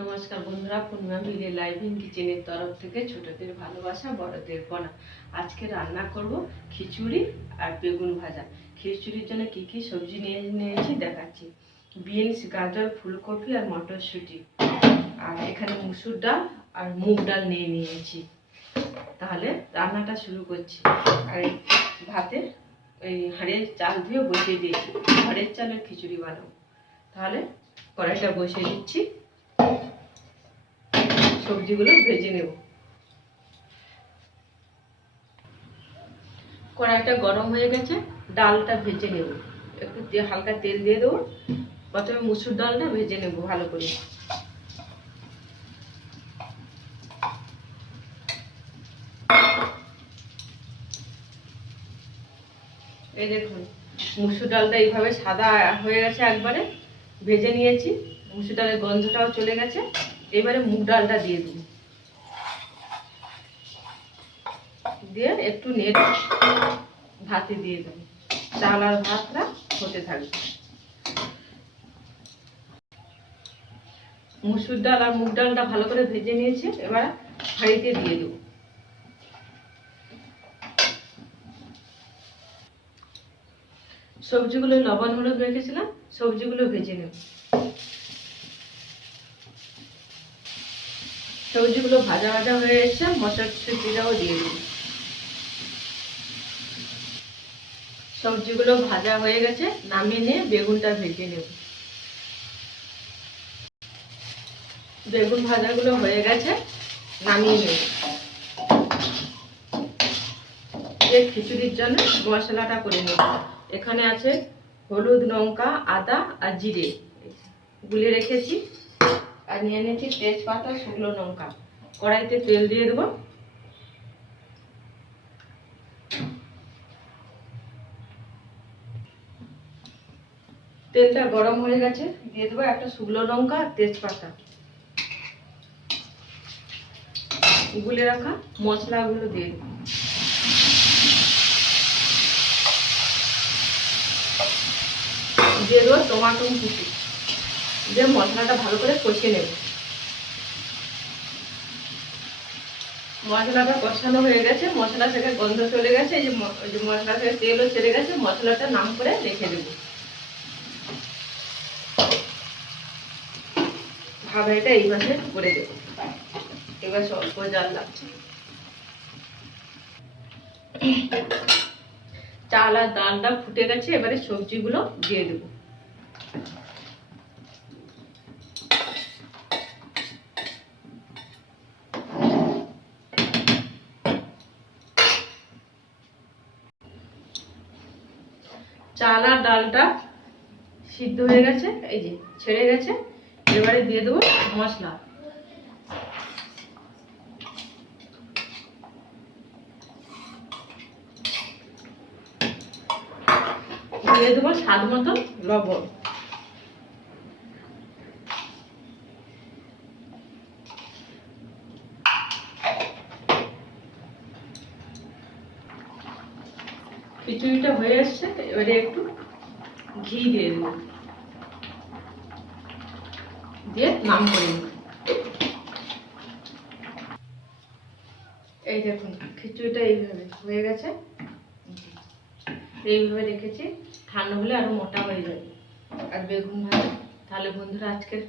নমস্কার বন্ধুরা, পূর্ণিমা মিলে লাইভ ইন কিচেনের তরফ থেকে ছোটদের ভালোবাসা বড়দের পনা। আজকে রান্না করব খিচুড়ি আর বেগুন ভাজা। খিচুড়ির জন্য কি কি সবজি নিয়েছি দেখাচ্ছি। বিনস, গাজর, ফুলকপি আর মটরশুঁটি, আর এখানে মুসুর ডাল আর মুগ ডাল নিয়েছি। তাহলে রান্নাটা শুরু করছি। আর এই ভাতে এই হাঁড়ির চাল ধুয়ে বসিয়ে দিয়েছি, হাঁড়ির চালের খিচুড়ি বানাবো। তাহলে কড়াইটা বসিয়ে দিচ্ছি, সবজিগুলো ভেজে নেব। কড়াইটা গরম হয়ে গেছে, ডালটা ভেজে নেব। একটু হালকা তেল দিয়ে দেবো। প্রথমে মুসুর ডালটা ভেজে নেব ভালো করে। এই দেখুন, মুসুর ডালটা এইভাবে সাদা হয়ে গেছে, একবারে ভেজে নিয়েছি। মুসুর ডালের গন্ধটাও চলে গেছে। এবারে মুগ ডালটা দিয়ে দেব, দিয়ে একটু নেড়ে ভাতে দিয়ে দেবো। চাল আর ভাতটা হতে থাকবে। মুসুর ডাল আর মুগ ডালটা ভালো করে ভেজে নিয়েছি, এবার হাঁড়িতে দিয়ে দেবো। সবজিগুলো লবণ হলুদ রেখেছিলাম, সবজিগুলো ভেজে নেব। সবজিগুলো ভাজা ভাজা হয়ে এসেছে, মটরশুঁটিটাও দিয়ে দেব। সবজিগুলো ভাজা হয়ে গেছে, নামিয়ে নিয়ে বেগুনটা ভেজে নেব। বেগুন ভাজাগুলো হয়ে গেছে, নামিয়ে নেব। খিচুড়ির জন্য মশলাটা করে নেব। এখানে আছে হলুদ, লঙ্কা, আদা আর জিরে গুলে রেখেছি। আর নিয়ে নিয়েছি তেজপাতা, শুকনো লঙ্কা। কড়াইতে তেল দিয়ে দেবো। তেলটা গরম হয়ে গেছে, দিয়ে দেবো একটা শুকনো লঙ্কা আর তেজপাতা। গুলে রাখা মশলাগুলো দিয়ে দেবো। দিয়ে দেবো টমাটো কুচি, দিয়ে মশলাটা ভালো করে কষিয়ে নেব। মশলাটা কষানো হয়ে গেছে, মশলা থেকে গন্ধ চলে গেছে। এই যে মশলা থেকে তেলও ছেড়ে গেছে, মশলাটা নাম করে রেখে দেবো। ভাবাইটা এইভাবে করে দেবো। এবার অল্প জাল লাগছে। চাল আর ডালটা ফুটে গেছে, এবারে সবজিগুলো দিয়ে দেবো। চাল আর ডালটা সিদ্ধ হয়ে গেছে, এই যে ছেড়ে গেছে। এবারে দিয়ে দেবো মশলা। দিয়ে দেবো স্বাদ মতো লবণ। খিচুড়িটা হয়ে এসছে, এবারে একটু ঘি দিয়ে দেবো, দিয়ে নাম করে নেব। এই দেখুন, খিচুড়িটা এইভাবে হয়ে গেছে। এইভাবে রেখেছি, ঠান্ডা হলে আরো মোটা হয়ে যাবে। আর বেগুন ভাজা। তাহলে বন্ধুরা, আজকের